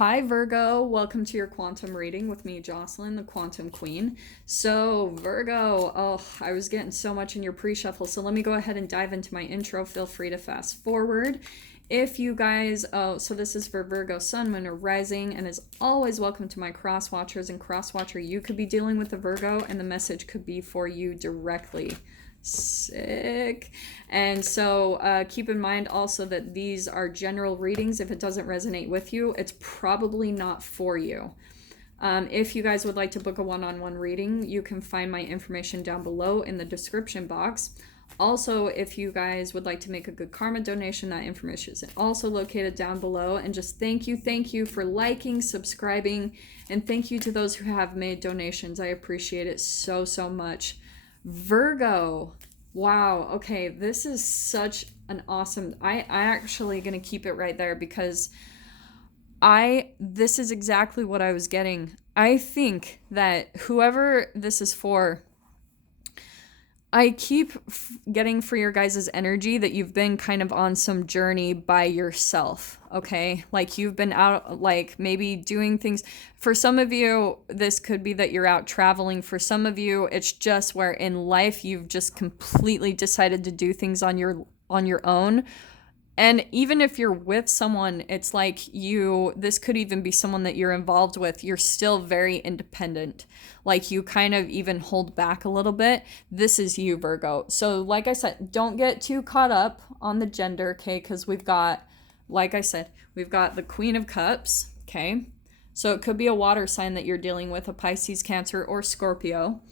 Hi Virgo, welcome to your quantum reading with me, Jocelyn, the Quantum Queen. So Virgo, I was getting so much in your pre-shuffle, so let me go ahead and dive into my intro. Feel free to fast forward. If you guys, so this is for Virgo, Sun, Moon, or Rising, and as always, welcome to my cross watchers. And cross watcher, you could be dealing with a Virgo, and the message could be for you directly. Sick. And so keep in mind also that these are general readings. If it doesn't resonate with you, it's probably not for you. If you guys would like to book a one-on-one reading, you can find my information down below in the description box. Also, if you guys would like to make a good karma donation, that information is also located down below. And just thank you for liking, subscribing, and thank you to those who have made donations. I appreciate it so much. Virgo, wow, okay, this is such an awesome, I actually gonna keep it right there because this is exactly what I was getting. I think that whoever this is for, I keep getting for your guys' energy that you've been kind of on some journey by yourself, okay? Like you've been out, like maybe doing things. For some of you, this could be that you're out traveling. For some of you, it's just where in life you've just completely decided to do things on your own. And even if you're with someone, it's like this could even be someone that you're involved with. You're still very independent. Like you kind of even hold back a little bit. This is you, Virgo. So like I said, don't get too caught up on the gender, okay? Because we've got, like I said, we've got the Queen of Cups, okay? So it could be a water sign that you're dealing with, a Pisces, Cancer, or Scorpio.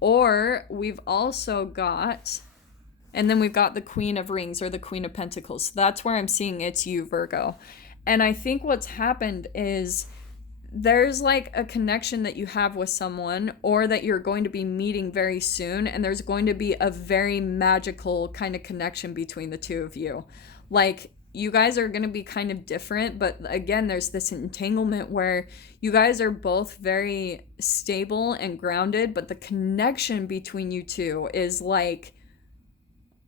Or we've also got... And then we've got the Queen of Rings or the Queen of Pentacles. So that's where I'm seeing it's you, Virgo. And I think what's happened is there's like a connection that you have with someone or that you're going to be meeting very soon. And there's going to be a very magical kind of connection between the two of you. Like you guys are going to be kind of different. But again, there's this entanglement where you guys are both very stable and grounded. But the connection between you two is like...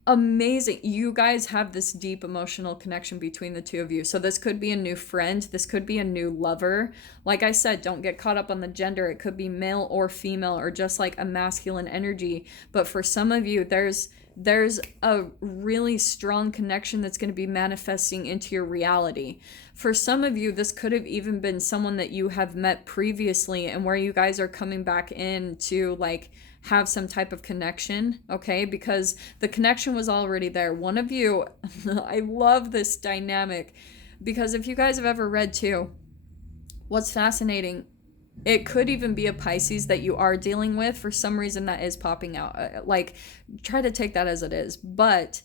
amazing. You guys have this deep emotional connection between the two of you. So this could be a new friend. This could be a new lover. Like I said, don't get caught up on the gender. It could be male or female or just like a masculine energy. But for some of you, there's a really strong connection that's going to be manifesting into your reality. For some of you, this could have even been someone that you have met previously and where you guys are coming back in to like have some type of connection, okay? Because the connection was already there. One of you, I love this dynamic because if you guys have ever read too, what's fascinating, it could even be a Pisces that you are dealing with. For some reason that is popping out. Like, try to take that as it is. But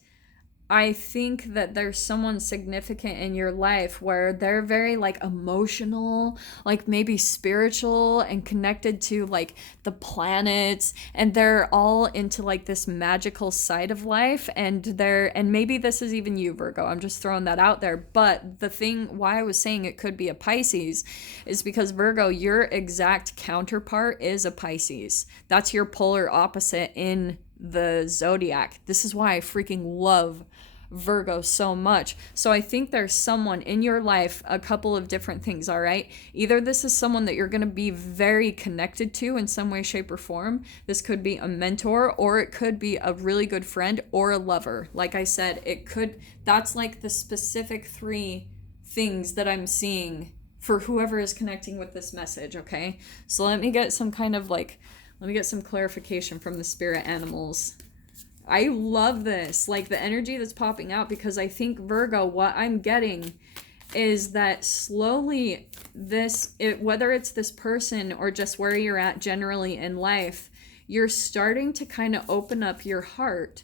I think that there's someone significant in your life where they're very like emotional, like maybe spiritual and connected to like the planets, and they're all into like this magical side of life, and maybe this is even you, Virgo. I'm just throwing that out there. But the thing why I was saying it could be a Pisces is because Virgo, your exact counterpart is a Pisces. That's your polar opposite in the zodiac. This is why I freaking love Virgo so much. So I think there's someone in your life, a couple of different things, all right? Either this is someone that you're going to be very connected to in some way, shape, or form. This could be a mentor, or it could be a really good friend or a lover. Like I said, that's like the specific 3 things that I'm seeing for whoever is connecting with this message, okay? So let me get some clarification from the spirit animals. I love this, like the energy that's popping out, because I think Virgo, what I'm getting is that slowly whether it's this person or just where you're at generally in life, you're starting to kind of open up your heart.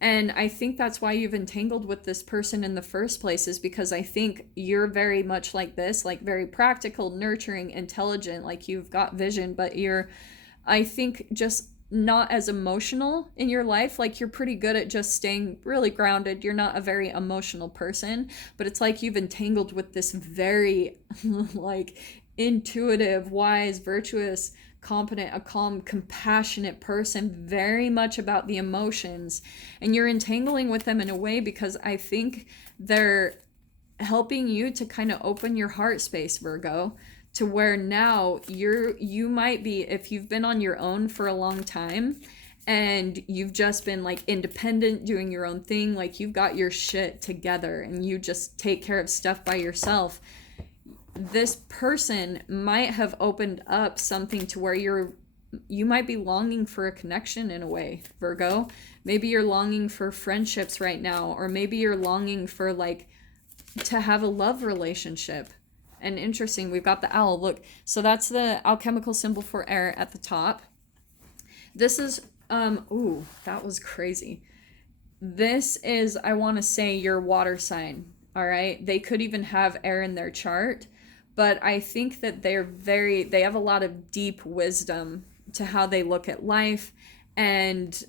And I think that's why you've entangled with this person in the first place, is because I think you're very much like this, like very practical, nurturing, intelligent, like you've got vision, but I think just not as emotional in your life. Like you're pretty good at just staying really grounded. You're not a very emotional person, but it's like you've entangled with this very like intuitive, wise, virtuous, competent, a calm, compassionate person, very much about the emotions. And you're entangling with them in a way because I think they're helping you to kind of open your heart space, Virgo, to where now you might be, if you've been on your own for a long time and you've just been like independent, doing your own thing, like you've got your shit together and you just take care of stuff by yourself, this person might have opened up something to where you might be longing for a connection in a way, Virgo. Maybe you're longing for friendships right now, or maybe you're longing for like to have a love relationship. And interesting, we've got the owl. Look, so that's the alchemical symbol for air at the top. This is ooh, that was crazy. This is, I want to say, your water sign. All right, they could even have air in their chart, but I think that they have a lot of deep wisdom to how they look at life and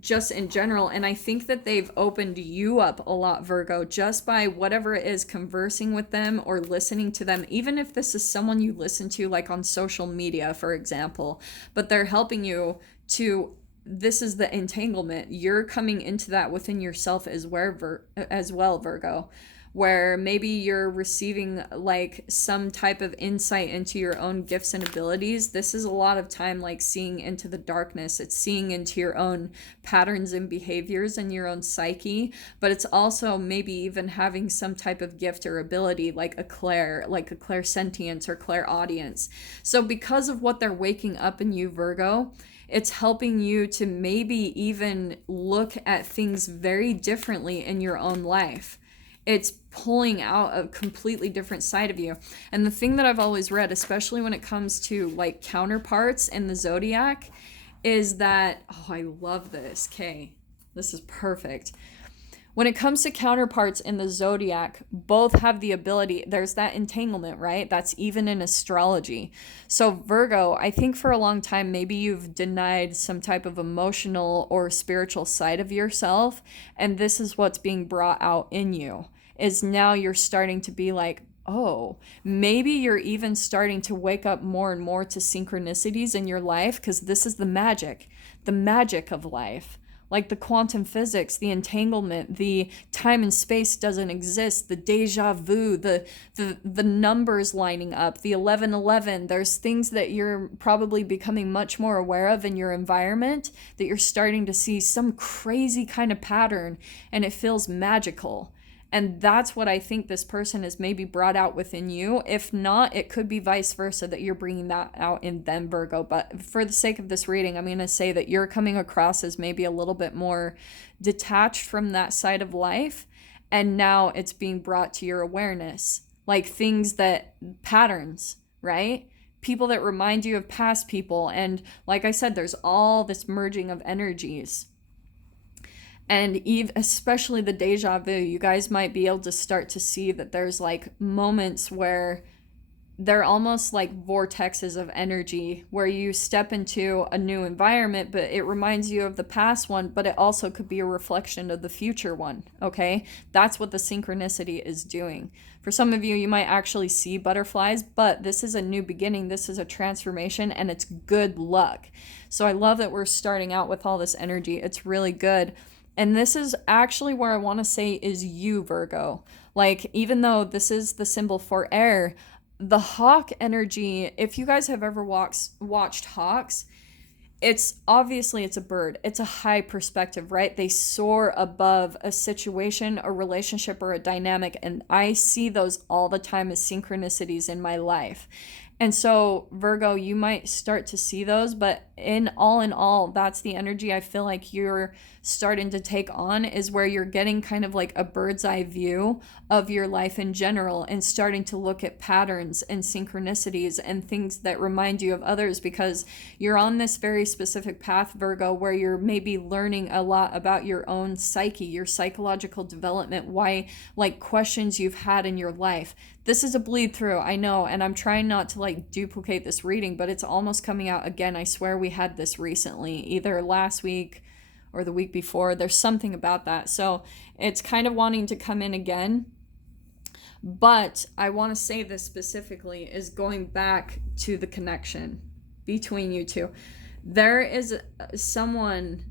just in general. And I think that they've opened you up a lot, Virgo, just by whatever it is, conversing with them or listening to them, even if this is someone you listen to like on social media, for example, but they're helping you to, this is the entanglement. You're coming into that within yourself as well, Virgo, where maybe you're receiving like some type of insight into your own gifts and abilities. This is a lot of time like seeing into the darkness. It's seeing into your own patterns and behaviors and your own psyche, but it's also maybe even having some type of gift or ability like a clairsentience or clairaudience. So because of what they're waking up in you, Virgo, it's helping you to maybe even look at things very differently in your own life. It's pulling out a completely different side of you. And the thing that I've always read, especially when it comes to like counterparts in the zodiac, is that, oh, I love this. Okay, this is perfect. When it comes to counterparts in the zodiac, both have the ability, there's that entanglement, right? That's even in astrology. So Virgo, I think for a long time, maybe you've denied some type of emotional or spiritual side of yourself. And this is what's being brought out in you, is now you're starting to be like, oh, maybe you're even starting to wake up more and more to synchronicities in your life, because this is the magic of life. Like the quantum physics, the entanglement, the time and space doesn't exist, the deja vu, the numbers lining up, the 1111. There's things that you're probably becoming much more aware of in your environment, that you're starting to see some crazy kind of pattern, and it feels magical. And that's what I think this person has maybe brought out within you. If not, it could be vice versa, that you're bringing that out in them, Virgo. But for the sake of this reading, I'm going to say that you're coming across as maybe a little bit more detached from that side of life. And now it's being brought to your awareness. Like things that, patterns, right? People that remind you of past people. And like I said, there's all this merging of energies. And especially the deja vu, you guys might be able to start to see that there's like moments where they're almost like vortexes of energy, where you step into a new environment, but it reminds you of the past one, but it also could be a reflection of the future one, okay? That's what the synchronicity is doing. For some of you, you might actually see butterflies, but this is a new beginning. This is a transformation, and it's good luck. So I love that we're starting out with all this energy. It's really good. And this is actually where I want to say is you, Virgo. Like, even though this is the symbol for air, the hawk energy, if you guys have ever watched hawks, it's obviously it's a bird. It's a high perspective, right? They soar above a situation, a relationship, or a dynamic. And I see those all the time as synchronicities in my life. And so, Virgo, you might start to see those, but in all, that's the energy I feel like you're starting to take on, is where you're getting kind of like a bird's eye view of your life in general and starting to look at patterns and synchronicities and things that remind you of others, because you're on this very specific path, Virgo, where you're maybe learning a lot about your own psyche, your psychological development, why, like questions you've had in your life. This is a bleed through, I know, and I'm trying not to like duplicate this reading, but it's almost coming out again. I swear we had this recently, either last week or the week before. There's something about that. So it's kind of wanting to come in again. But I want to say this specifically is going back to the connection between you two. There is someone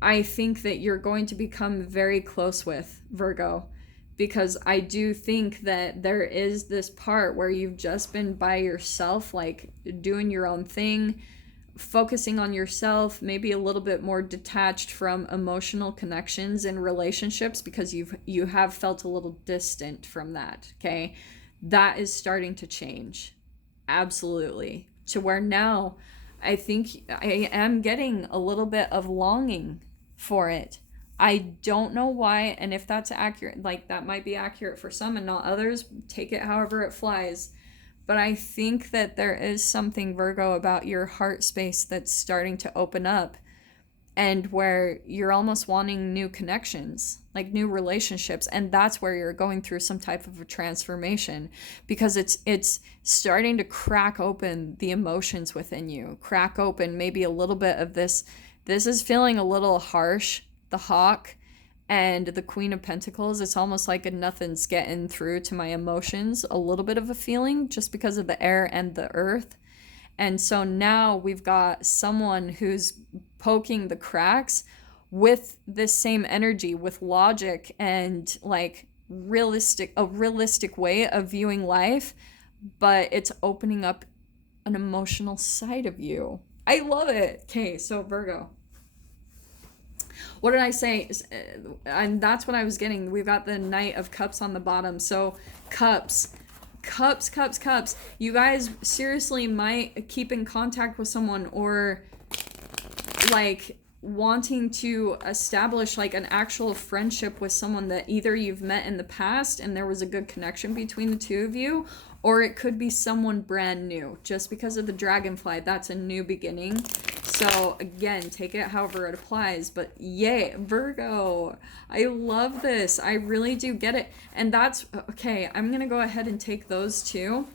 I think that you're going to become very close with, Virgo, because I do think that there is this part where you've just been by yourself, like doing your own thing, focusing on yourself, maybe a little bit more detached from emotional connections and relationships, because you have felt a little distant from that. Okay, that is starting to change, absolutely, to where now I think I am getting a little bit of longing for it. I don't know why, and if that's accurate, like that might be accurate for some and not others, take it however it flies. But I think that there is something, Virgo, about your heart space that's starting to open up, and where you're almost wanting new connections, like new relationships, and that's where you're going through some type of a transformation, because it's starting to crack open the emotions within you, crack open maybe a little bit of this is feeling a little harsh, the hawk and the Queen of Pentacles. It's almost like nothing's getting through to my emotions, a little bit of a feeling, just because of the air and the earth. And so now we've got someone who's poking the cracks with this same energy, with logic and like a realistic way of viewing life, but it's opening up an emotional side of you. I love it. Okay, so Virgo. What did I say? And that's what I was getting. We've got the Knight of Cups on the bottom. So cups. You guys seriously might keep in contact with someone, or like wanting to establish like an actual friendship with someone that either you've met in the past and there was a good connection between the two of you, or it could be someone brand new. Just because of the dragonfly, that's a new beginning. So again, take it however it applies, but yay, Virgo, I love this. I really do get it. And that's okay. I'm going to go ahead and take those two.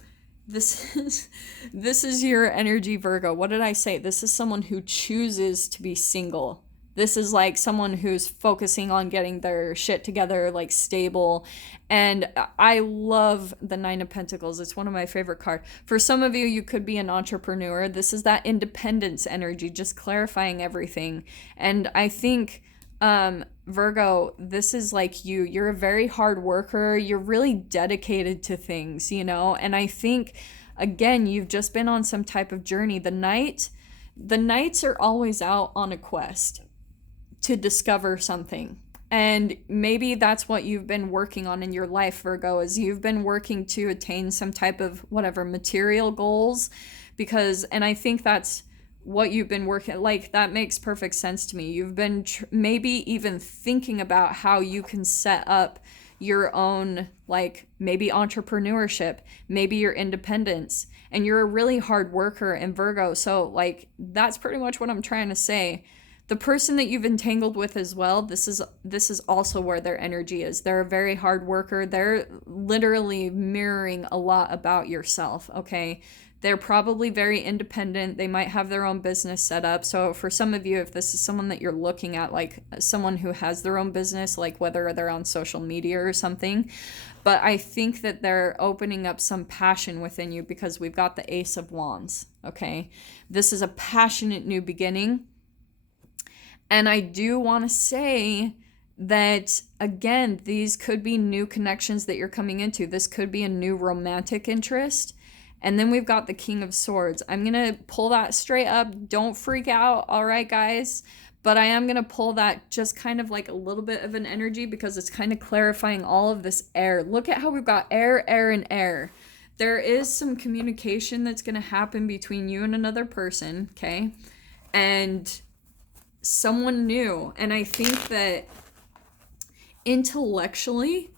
This is your energy, Virgo. What did I say? This is someone who chooses to be single. This is like someone who's focusing on getting their shit together, like stable. And I love the Nine of Pentacles. It's one of my favorite cards. For some of you, you could be an entrepreneur. This is that independence energy, just clarifying everything. And I think, Virgo, this is like you're a very hard worker. You're really dedicated to things, you know? And I think, again, you've just been on some type of journey. The knights are always out on a quest to discover something. And maybe that's what you've been working on in your life, Virgo, is you've been working to attain some type of whatever material goals, and I think that's what you've been working, like that makes perfect sense to me. You've been maybe even thinking about how you can set up your own, like maybe entrepreneurship, maybe your independence, and you're a really hard worker in Virgo. So like that's pretty much what I'm trying to say. The person that you've entangled with as well, this is also where their energy is. They're a very hard worker. They're literally mirroring a lot about yourself, okay? They're probably very independent. They might have their own business set up. So for some of you, if this is someone that you're looking at, like someone who has their own business, like whether they're on social media or something, but I think that they're opening up some passion within you, because we've got the Ace of Wands, okay? This is a passionate new beginning. And I do want to say that, again, these could be new connections that you're coming into. This could be a new romantic interest. And then we've got the King of Swords. I'm going to pull that straight up. Don't freak out, all right, guys? But I am going to pull that just kind of like a little bit of an energy, because it's kind of clarifying all of this air. Look at how we've got air, and air. There is some communication that's going to happen between you and another person, okay? And someone new. And I think that intellectually,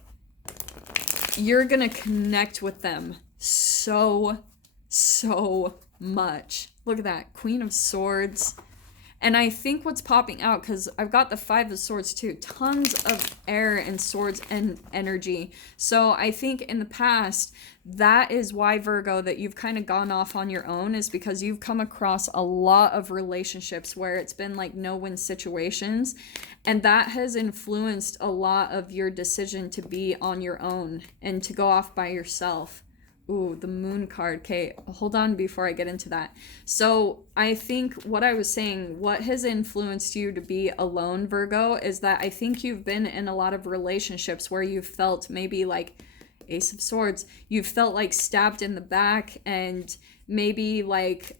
you're going to connect with them so much. Look at that, Queen of Swords. And I think what's popping out, because I've got the Five of Swords too, tons of air and swords and energy. So I think in the past, that is why, Virgo, that you've kind of gone off on your own, is because you've come across a lot of relationships where it's been like no-win situations. And that has influenced a lot of your decision to be on your own and to go off by yourself. Ooh, the moon card. Okay, hold on before I get into that. So I think what I was saying, what has influenced you to be alone, Virgo, is that I think you've been in a lot of relationships where you've felt maybe like Ace of Swords, you've felt like stabbed in the back, and maybe like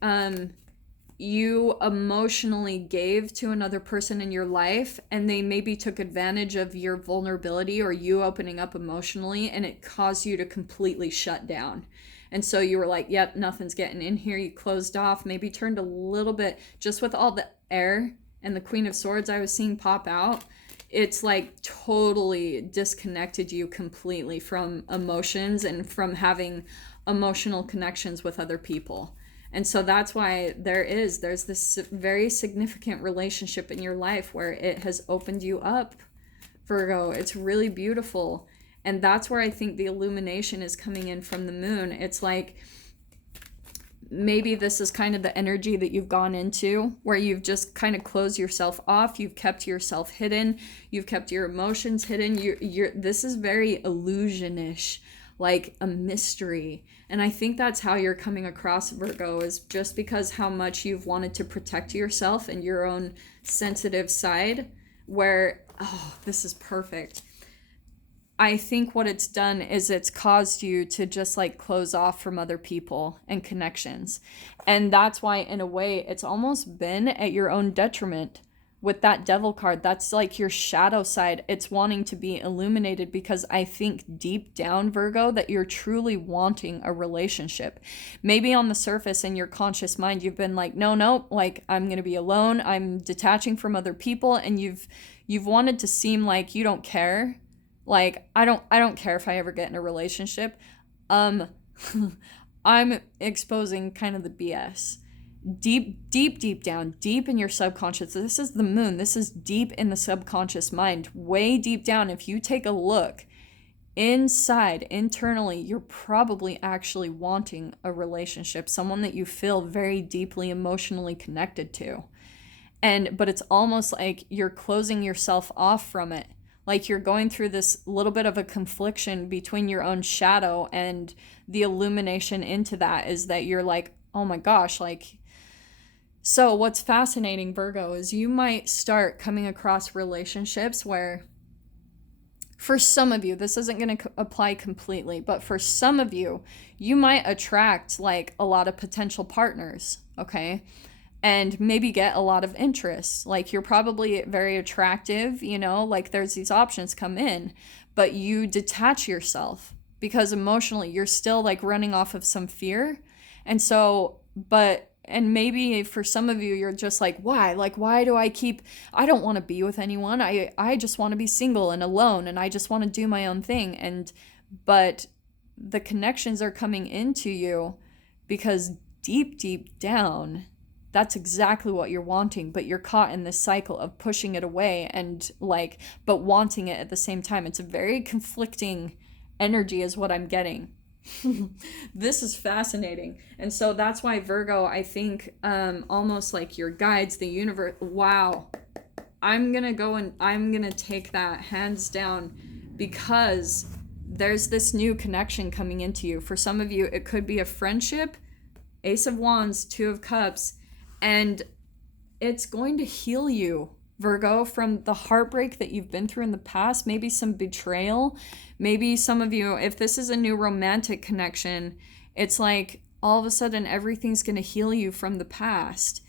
you emotionally gave to another person in your life, and they maybe took advantage of your vulnerability or you opening up emotionally, and it caused you to completely shut down. And so you were like, yep, nothing's getting in here. You closed off, maybe turned a little bit, just with all the air and the Queen of Swords I was seeing pop out. It's like totally disconnected you completely from emotions and from having emotional connections with other people. And so that's why there's this very significant relationship in your life where it has opened you up, Virgo. It's really beautiful. And that's where I think the illumination is coming in from the moon. It's like maybe this is kind of the energy that you've gone into where you've just kind of closed yourself off. You've kept yourself hidden. You've kept your emotions hidden. This is very illusionish, like a mystery. And I think that's how you're coming across, Virgo, is just because how much you've wanted to protect yourself and your own sensitive side, where, oh, this is perfect. I think what it's done is it's caused you to just like close off from other people and connections. And that's why, in a way, it's almost been at your own detriment. With that devil card, that's like your shadow side. It's wanting to be illuminated, because I think deep down, Virgo, that you're truly wanting a relationship. Maybe on the surface in your conscious mind, you've been like, no, like I'm going to be alone. I'm detaching from other people. And you've wanted to seem like you don't care. Like, I don't care if I ever get in a relationship. I'm exposing kind of the BS. Deep down, deep in your subconscious. This is the moon. This is deep in the subconscious mind, way deep down. If you take a look inside, internally, you're probably actually wanting a relationship, someone that you feel very deeply emotionally connected to. But it's almost like you're closing yourself off from it. Like you're going through this little bit of a confliction between your own shadow, and the illumination into that is that you're like, oh my gosh, like. So what's fascinating, Virgo, is you might start coming across relationships where, for some of you, this isn't going to apply completely, but for some of you, you might attract like a lot of potential partners, okay? And maybe get a lot of interest. Like you're probably very attractive, like there's these options come in, but you detach yourself because emotionally you're still like running off of some fear. And so, and maybe for some of you, you're just like, why? Like, why do I don't want to be with anyone. I just want to be single and alone, and I just want to do my own thing. But the connections are coming into you because deep down, that's exactly what you're wanting, but you're caught in this cycle of pushing it away but wanting it at the same time. It's a very conflicting energy is what I'm getting. This is fascinating. And so that's why, Virgo, I think almost like your guides, the universe, wow. I'm going to go and I'm going to take that hands down, because there's this new connection coming into you. For some of you, it could be a friendship, Ace of Wands, Two of Cups, and it's going to heal you, Virgo, from the heartbreak that you've been through in the past, maybe some betrayal. Maybe some of you, if this is a new romantic connection, it's like all of a sudden everything's going to heal you from the past.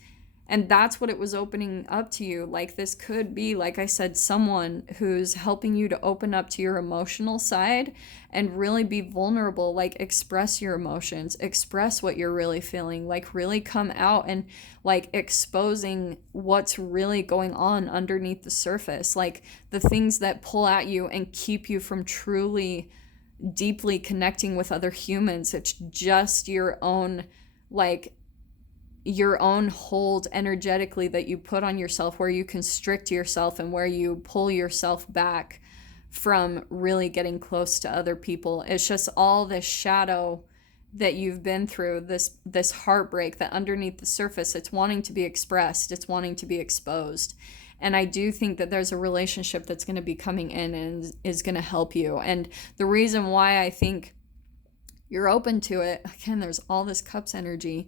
And that's what it was opening up to you. Like this could be, like I said, someone who's helping you to open up to your emotional side and really be vulnerable, like express your emotions, express what you're really feeling, like really come out and like exposing what's really going on underneath the surface, like the things that pull at you and keep you from truly deeply connecting with other humans. It's just your own hold energetically that you put on yourself, where you constrict yourself and where you pull yourself back from really getting close to other people. It's just all this shadow that you've been through, this heartbreak that underneath the surface, it's wanting to be expressed, it's wanting to be exposed. And I do think that there's a relationship that's going to be coming in and is going to help you. And the reason why I think you're open to it, again, there's all this cups energy,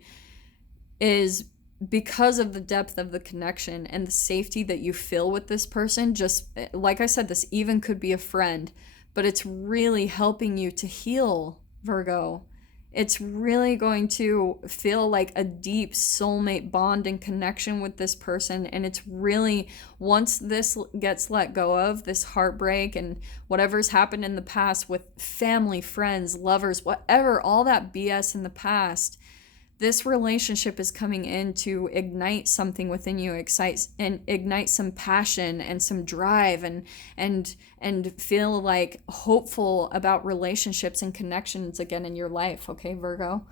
is because of the depth of the connection and the safety that you feel with this person. Just like I said, this even could be a friend, but it's really helping you to heal, Virgo. It's really going to feel like a deep soulmate bond and connection with this person. And it's really, once this gets let go of, this heartbreak and whatever's happened in the past with family, friends, lovers, whatever, all that BS in the past, this relationship is coming in to ignite something within you, ignite some passion and some drive, and feel like hopeful about relationships and connections again in your life. Okay, Virgo.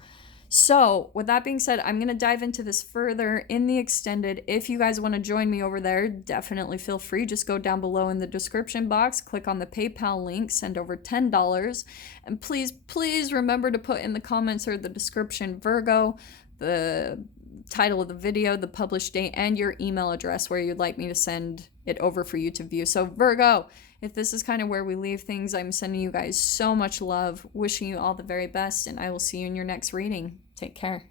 So with that being said, I'm going to dive into this further in the extended. If you guys want to join me over there, definitely feel free. Just go down below in the description box, click on the PayPal link, send over $10. And please remember to put in the comments or the description, Virgo, the title of the video, the published date, and your email address where you'd like me to send it over for you to view. So Virgo, if this is kind of where we leave things, I'm sending you guys so much love, wishing you all the very best, and I will see you in your next reading. Take care.